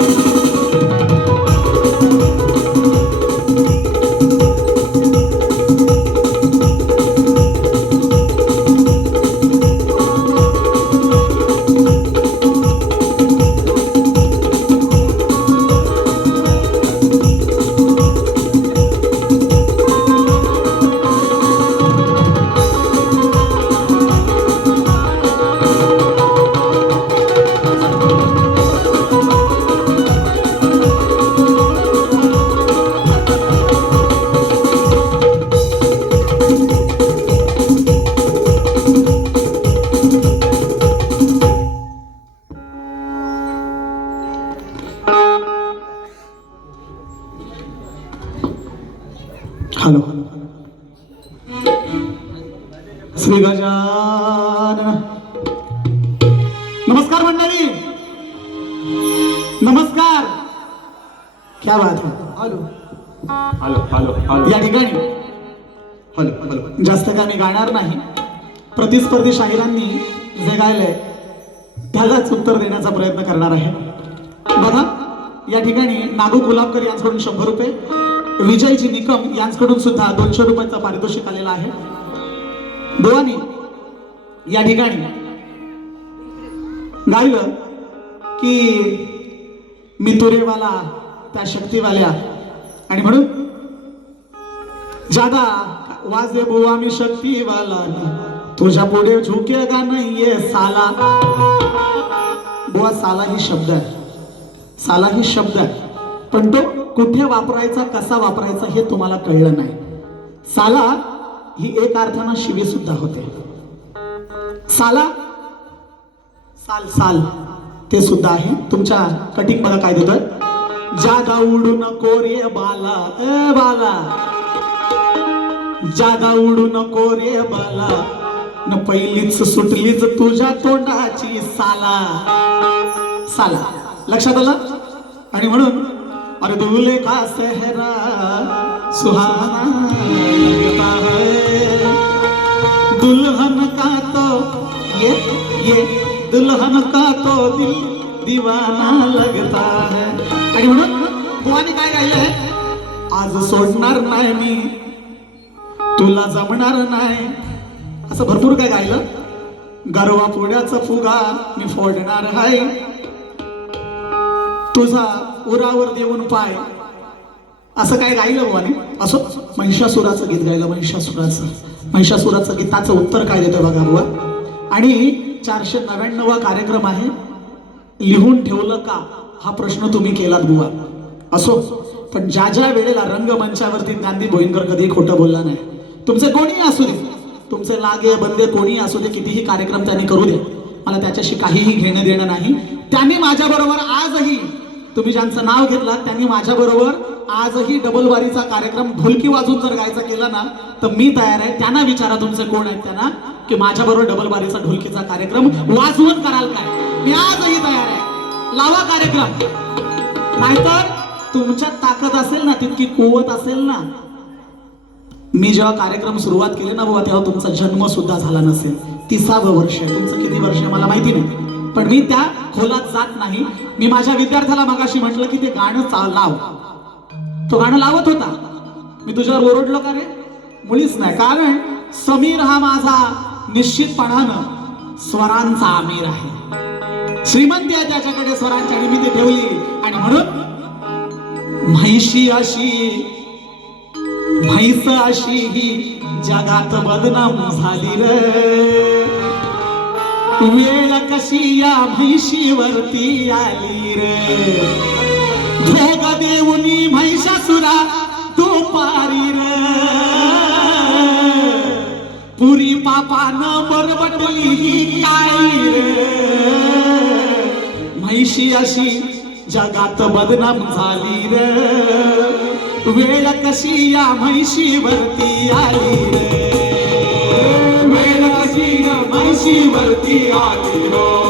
Hello Shri Gajanan. नमस्कार मंडळी. नमस्कार. क्या बात है. हॅलो. Hello hello hello. या ठिकाणी हॅलो हॅलो जास्त का मी गाणार नाही. प्रतिस्पर्धी शाहिरांनी जे गायलंय त्यालाच उत्तर देण्याचा प्रयत्न करणार आहे. बघा या ठिकाणी नागू गुलाबकर यांच्याकडून शंभर रुपये विजयजी निकम यांच्याकडून सुद्धा दोनशे रुपयाचा पारितोषिक आलेला आहे. दोघांनी या ठिकाणी गायलं की मी तुरेवाला त्या शक्तीवाल्या. आणि म्हणून जादा वाजे बुवा मी शक्तीवाला तुझ्या पुढे झुके का नाहीये साला? बुवा साला ही शब्द आहे. साला ही शब्द आहे. पण तो कुठे वापरायचा कसा वापरायचा हे तुम्हाला कळलं नाही. साला ही एक अर्थानं शिवी सुद्धा होते. साला? साल साल. ते सुद्धा आहे. तुमच्या कटिंग मला काय देतोय. जागा उडू नको रे बाला. ए बाला. जागा उडू नको रे बाला. न पहिलीच सुटलीच तुझ्या तोंडाची साला. साला. लक्षात आलं? आणि म्हणून अरे दुले का सेहरा? सुहाना दुल्हन का तो? ये ये दुल्हन का तो दिल दीवाना लगता है। आणि म्हणून बुवाने काय गायलंय आज सोडणार नाही मी तुला जमणार नाही. असं भरपूर काय गायलं? गरवा पुण्याचा फुगा मी फोडणार आहे. तुझा उरावर देऊन पाय. असं काय गायलं बुवाने? असो महिषासुराचं गीत गायलं महिषासुराचं. महिषासुराचं गीताचं उत्तर काय देतोय बघा बुवा? आणि चारशे नव्याण्णव कार्यक्रम आहे. लिहून ठेवलं का? हा प्रश्न तुम्ही केलात बुवा. असो. पण ज्या ज्या वेळेला रंगमंचावरती गांधी भोईनकर कधी खोटं बोलला नाही तुमचे कोणीही असू दे. तुमचे लागे बंदे कोणीही असू दे कितीही कार्यक्रम त्यांनी करू दे. मला त्याच्याशी काहीही घेणं देणं नाही. त्यांनी माझ्याबरोबर आजही तुम्ही ज्यांचं नाव घेतलं त्यांनी माझ्याबरोबर आजही डबल वारीचा कार्यक्रम ढोलकी वाजून जर गायचा केला ना तर मी तयार आहे. त्यांना विचारा तुमचे कोण आहेत त्यांना की माझ्याबरोबर डबल वारीचा ढोलकीचा कार्यक्रम वाजवून कराल काय? मी आजही तयार आहे. लावा कार्यक्रम. नाहीतर तुमच्यात ताकद असेल ना तितकी कुवत असेल ना. मी जेव्हा कार्यक्रम सुरुवात केले ना बाबा तेव्हा तुमचा जन्म सुद्धा झाला नसेल. तिसावं वर्ष आहे. तुमचं किती वर्ष आहे मला माहिती नाही. पण मी त्या खोलात जात नाही. मी माझ्या विद्यार्थ्याला मगाशी म्हटलं की ते गाणं चा- लाव. तो गाणं लावत होता. मी तुझ्यावर ओरडलो का रे? मुलीच नाही. कारण समीर हा माझा निश्चितपणानं स्वरांचा आमिर आहे. श्रीमंती आहे त्याच्याकडे स्वरांची आणि मी ती ठेवली. आणि म्हणून म्हैशी अशी म्हैस अशी ही जगात बदनाम झाली रे. वेळ कशी या म्हैशीवरती आली रे? भोग देऊनी म्हैशासुरा दुपारी रे. पुरी पापानं बरबटली ही रे. म्हैशी अशी जगात बदनाम झाली रे. वेळ कशी या म्हैशीवरती आली रे. वेळ कशी या म्हैशीवरती आली रो.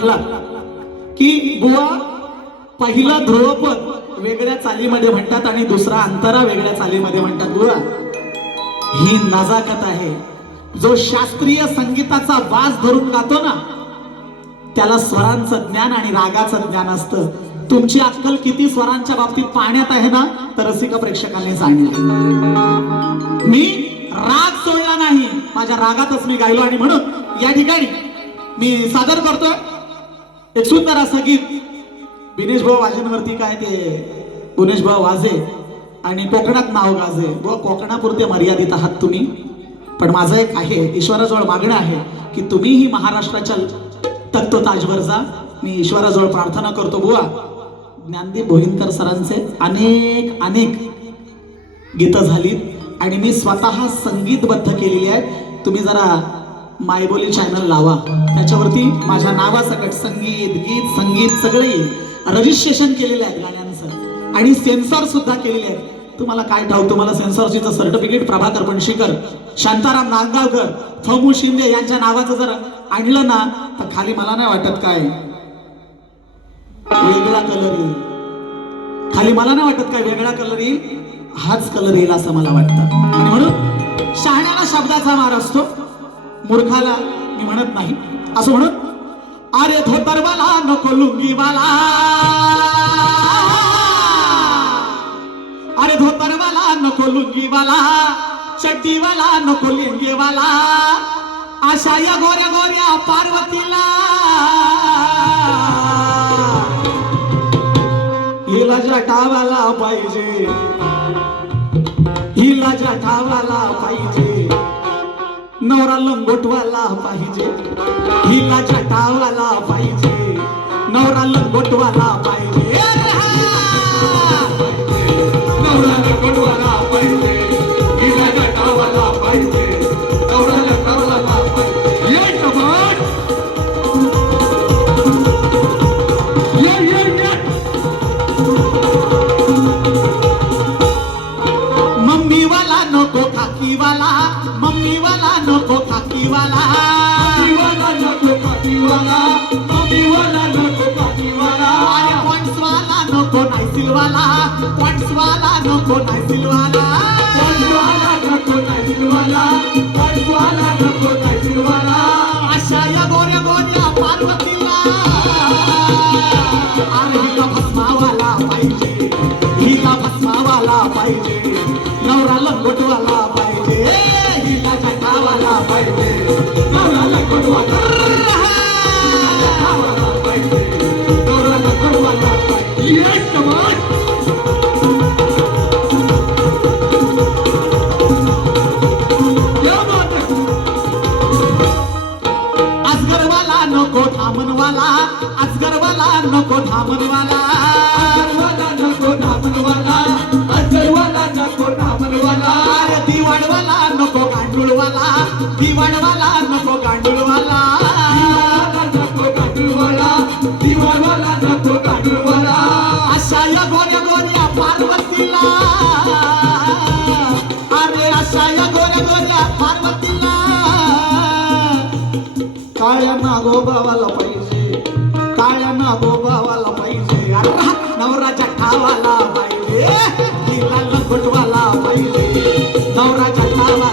म्हटला की बुवा पहिला ध्रुवपद वेगळ्या चालीमध्ये म्हणतात आणि दुसरा अंतरा वेगळ्या चालीमध्ये म्हणतात. बुवा ही नजाकत आहे. जो शास्त्रीय संगीताचा वास धरून गातो ना त्याला स्वरांचं ज्ञान आणि रागाचं ज्ञान असतं. तुमची अक्कल किती स्वरांच्या बाबतीत पाण्यात आहे ना तर रसिक प्रेक्षकांनी सांगितलं मी राग सोडला नाही. माझ्या रागातच मी गायलो आणि म्हणून या ठिकाणी मी सादर करतोय. एक सुंदर असं गीत. बिनेश भाऊ वाजेंवरती काय ते गुणेश भाऊ वाजे आणि कोकणात नाव गाजे. व कोकणापुरते मर्यादित आहात तुम्ही. पण माझं एक आहे ईश्वराजवळ मागणं आहे की तुम्हीही महाराष्ट्राच्या तख्त ताजवर जा. मी ईश्वराजवळ प्रार्थना करतो बुवा. ज्ञानदीप भोईनकर सरांचे अनेक अनेक गीतं झालीत. आणि मी स्वतः संगीतबद्ध केलेली आहेत. तुम्ही जरा मायबोली चॅनल लावा. त्याच्यावरती माझ्या नावासकट संगीत गीत संगीत सगळे येईल रजिस्ट्रेशन केलेलं आहे गाण्यांचं आणि सेन्सॉर सुद्धा केलेले आहेत. तुम्हाला काय ठाऊ तुम्हाला सेन्सॉरशीचं सर्टिफिकेट प्रभाकर पणशीकर शांताराम नांदगावकर फमू शिंदे यांच्या नावाचं जर आणलं ना तर खाली मला नाही वाटत काय. वेगळा कलर येईल. खाली मला नाही वाटत काय वेगळा कलर येईल. हाच कलर येईल असं मला वाटतं. आणि म्हणून शहाण्याला शब्दाचा मार असतो. मूर्खाला मी म्हणत नाही. असं म्हणत अरे धोतरवाला नको लुंगीवाला. अरे धोतरवाला नको लुंगीवाला चड्डीवाला नको लिंगीवाला अशा या गोऱ्या गोऱ्या पार्वतीला. हिला जटावाला पाहिजे हिला जटावाला पाहिजे. नवरा लंगोटवाला पाहिजे. हिला जटावाला पाहिजे. नवरा लंगोटवाला पाहिजे. नवरा लंगोटवाला पाहिजे. नको धामनवाला नको धामनवाला अजगरवाला नको धामनवाला दिवाणवाला नको गांडूळवाला दिवाणवाला नको गांडूळ काळ्या नागोबावाला पाहिजे. काळ्या नागोबावाला पाहिजे. अरे नवराच्या ठावाला पाहिजे. हिला पाहिजे. नवराच्या ठावाला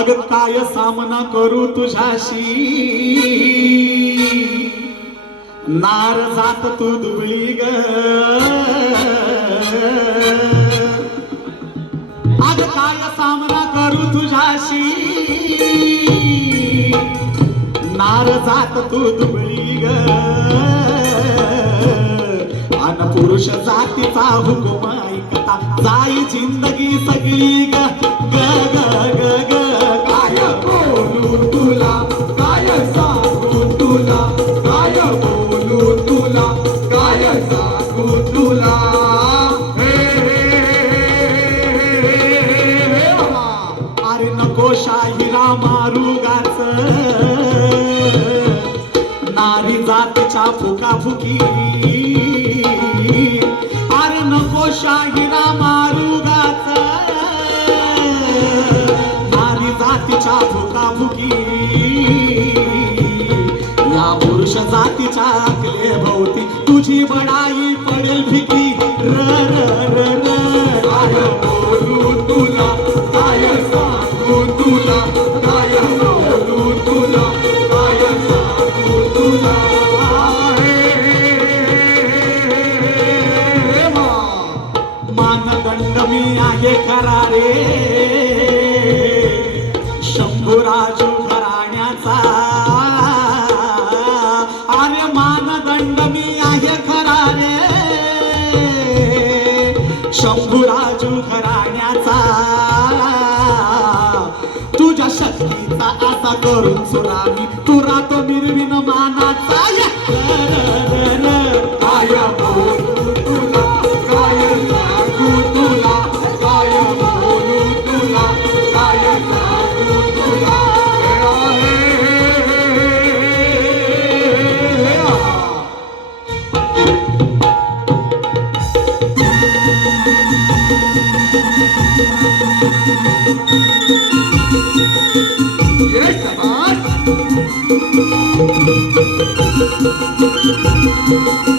अग काय सामना करू तुझ्याशी. नार जात तू दुबळी ग. अग काय सामना करू तुझ्याशी. नार जात तू दुबळी ग. अन पुरुष जातीचा हुकुम ऐकता जाई जिंदगी सगळी ग ग ग ग. नको शाहिरा मारू नारी जातीच्या या पुरुष जातीच्या अकले भोवती. तुझी बडाई पडेल फिकी शक्तीचा असा करून सुरा मी तू राहतो निर्विन मानाचा या. र, र, र, र. काय बोलू तुला काय सांगू तुला काय बोलू तुला काय सांगू तुला हे, हे, शाबाश क्या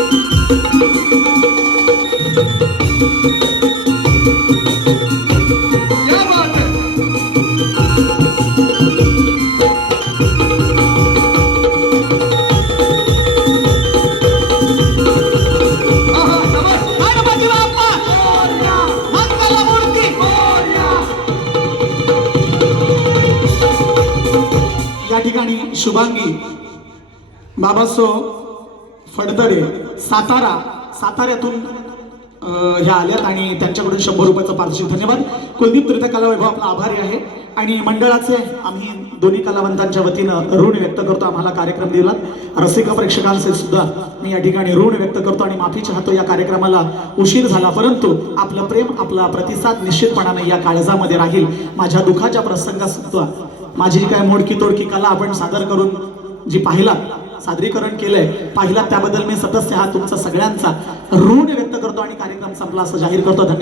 शुभांगी बाबासो फडतरे सातारा साताऱ्यातून ह्या आल्यात आणि त्यांच्याकडून शंभर रुपयाचं पारितोषिक धन्यवाद. कुलदीप तृतीय कला वैभव आपला आभारी आहे. आणि मंडळाचे आम्ही दोन्ही कलावंतांच्या वतीनं ऋण व्यक्त करतो आम्हाला कार्यक्रम दिला रसिका प्रेक्षकांचे सुद्धा मी या ठिकाणी ऋण व्यक्त करतो आणि माफी चाहतो. या कार्यक्रमाला उशीर झाला परंतु आपलं प्रेम आपला प्रतिसाद निश्चितपणाने या काळजामध्ये राहील. माझ्या दुःखाच्या प्रसंगात सुद्धा माझी काय मोडकी तोडकी कला आपण सादर करून जी पाहिला सादरीकरण केलंय पाहिला त्याबद्दल मी सदस्य हा तुमचा सगळ्यांचा ऋण व्यक्त करतो आणि कार्यक्रम संपला असं जाहीर करतो. धन्यवाद.